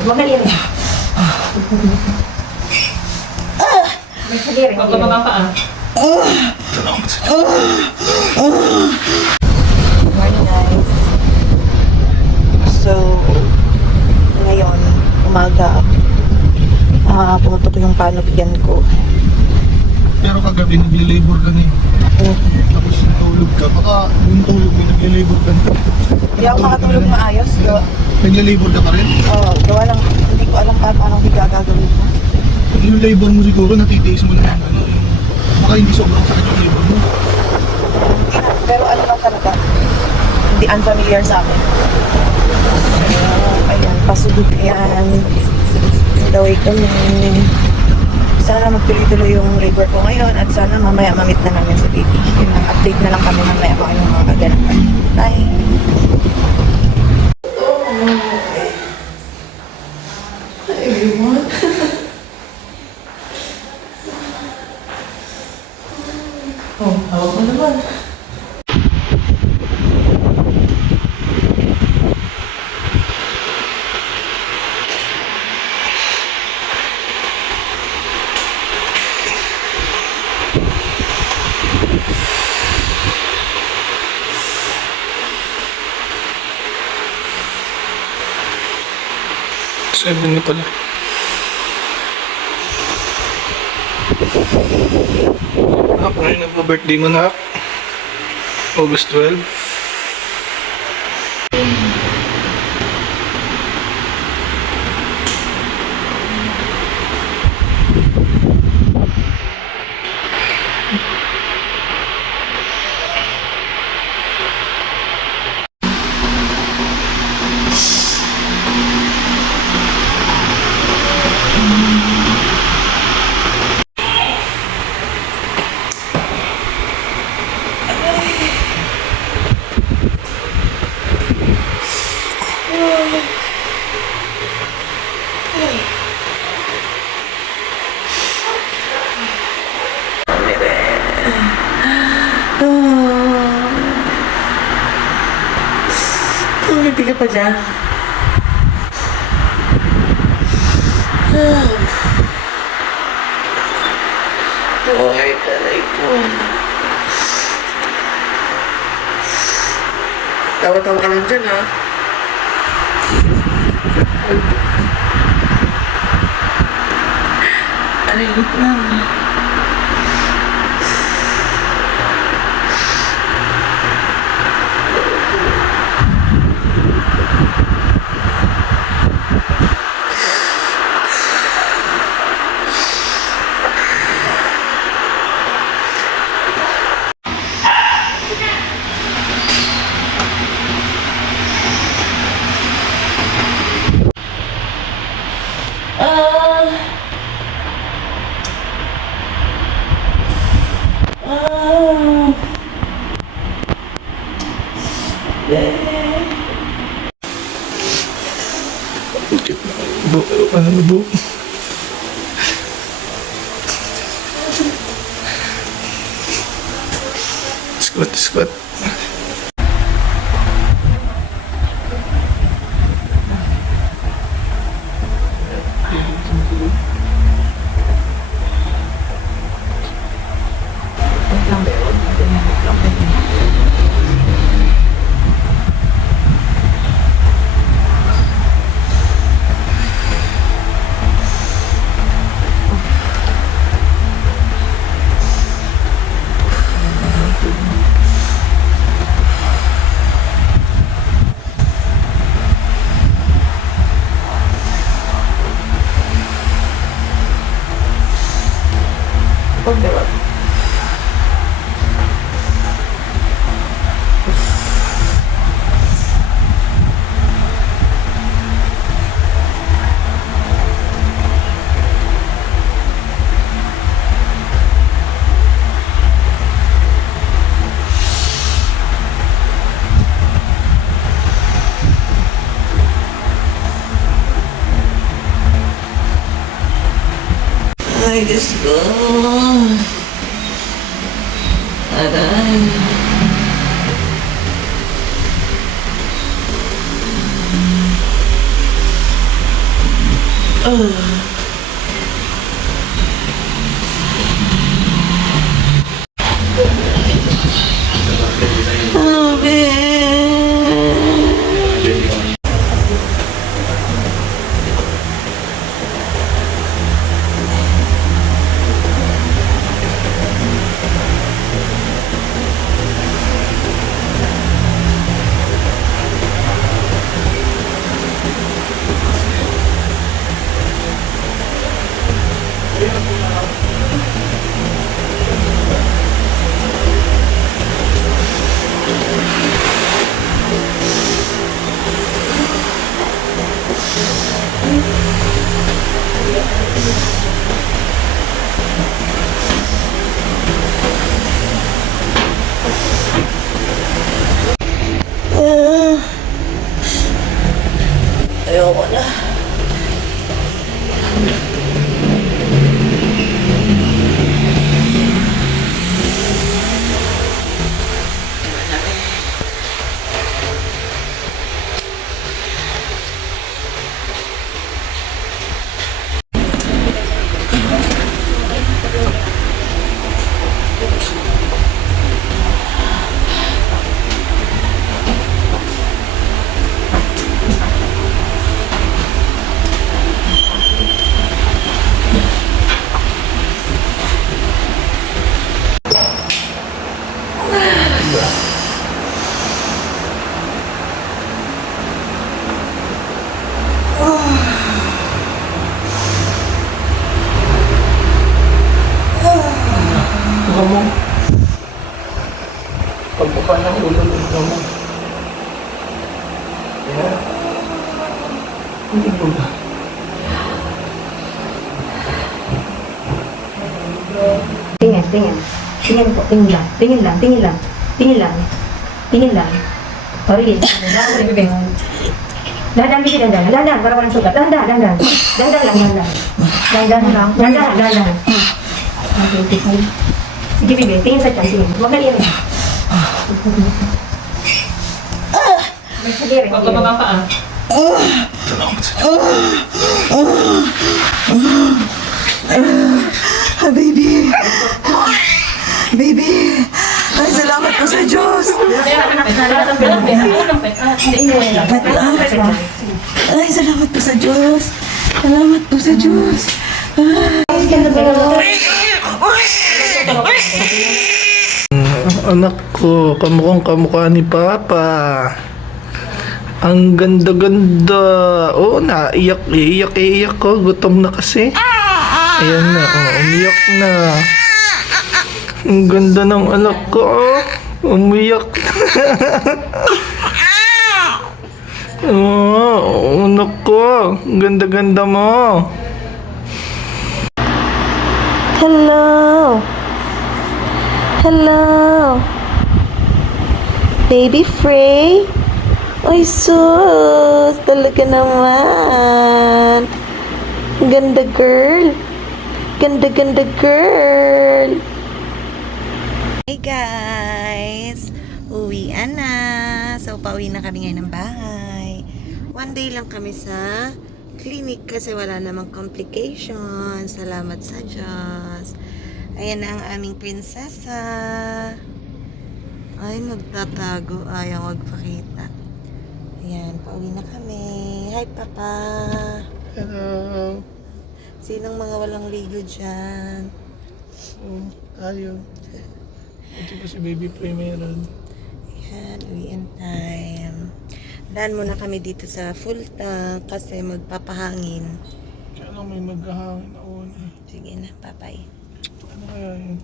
Magaling. May kadiri. Bababa pa ah. Morning guys. So, ngayon, umaga, pumutok yung panubigan ko. Pero kagabi nagle-labor ka na Tapos natulog ka. Baka yung tulog mo nagle-labor ka na. Hindi ako makatulog na ayos. Nagle-labor ka pa rin? Oo, gawa lang, hindi ko alam paano gagawin ko. Yung labor mo siguro, natitiis mo lang yung baka hindi sobrang sakit yung labor mo. Hindi na, pero ano lang talaga, hindi unfamiliar sa akin. So, ayan, pasubok yan. Daway ko sana magtuloy-tuloy yung labor ko ngayon at sana mamaya mamit na namin sa baby. Yun lang, update na lang kami mamaya kung anong mga kaganapan. Bye! Hi everyone! Oh, hawak mo naman. Seven na pala. Hak, ngayon nagpa-birthday mo na, Hak. August 12. Hindi ka pa dyan. Ay, talay ko. Tawa-tawa ka lang dyan, ha? Alayot lang. Ano bu? Squat. Ay, Diyos ko. Aray. Oh, babe. Ayoko na. Tuha mo. Pagpupa ng ulo ng tuha mo. Yan. Hindi mo ba? Tingin, tingin. Tingin po, tingin lang. Tingin lang, tingin lang. Tingin lang. Tingin lang. Sorry, dahan-dahan, bigyan dahan-dahan. Dahan-dahan, para walang sugat. Dahan-dahan, dahan-dahan. Dahan-dahan lang, dahan-dahan. Dahan-dahan lang. Dahan-dahan, dahan-dahan. Okay, okay. Sige, bibi. Tingin sa tiyan, tingin. Huwag na iyan. Sige, rin. Huwag ka magpapaan. Baby! Baby! Ay, salamat po sa Diyos! Ay, salamat po sa Diyos! Salamat po sa Diyos! Anak ko, kamukha ni Papa. Ang ganda-ganda. Oh, iiyak ko. Gutom na kasi. Ayan na, umiyak na. Ang ganda ng anak ko, umiyak na. Anak ko, ang ganda-ganda mo. Hello! Hello! Baby Frey? Ay, sus! Talaga naman! Ganda girl! Ganda girl! Hey guys! Uwian na! So, pauwi na kami ngayon ng bahay. One day lang kami sa clinic kasi wala namang complications. Salamat sa Diyos. Ayan na ang aming prinsesa. Ay, nagtatago. Ayaw magpakita. Ayan, pauwi na kami. Hi, Papa. Hello. Sinong mga walang ligo dyan? Tayo. Ito pa si Baby Frey meron. Ayan, uwian time. Daan muna kami dito sa full tank kasi magpapahangin. Kaya lang may maghahangin ako. Sige na, bye-bye. Ano kaya yun?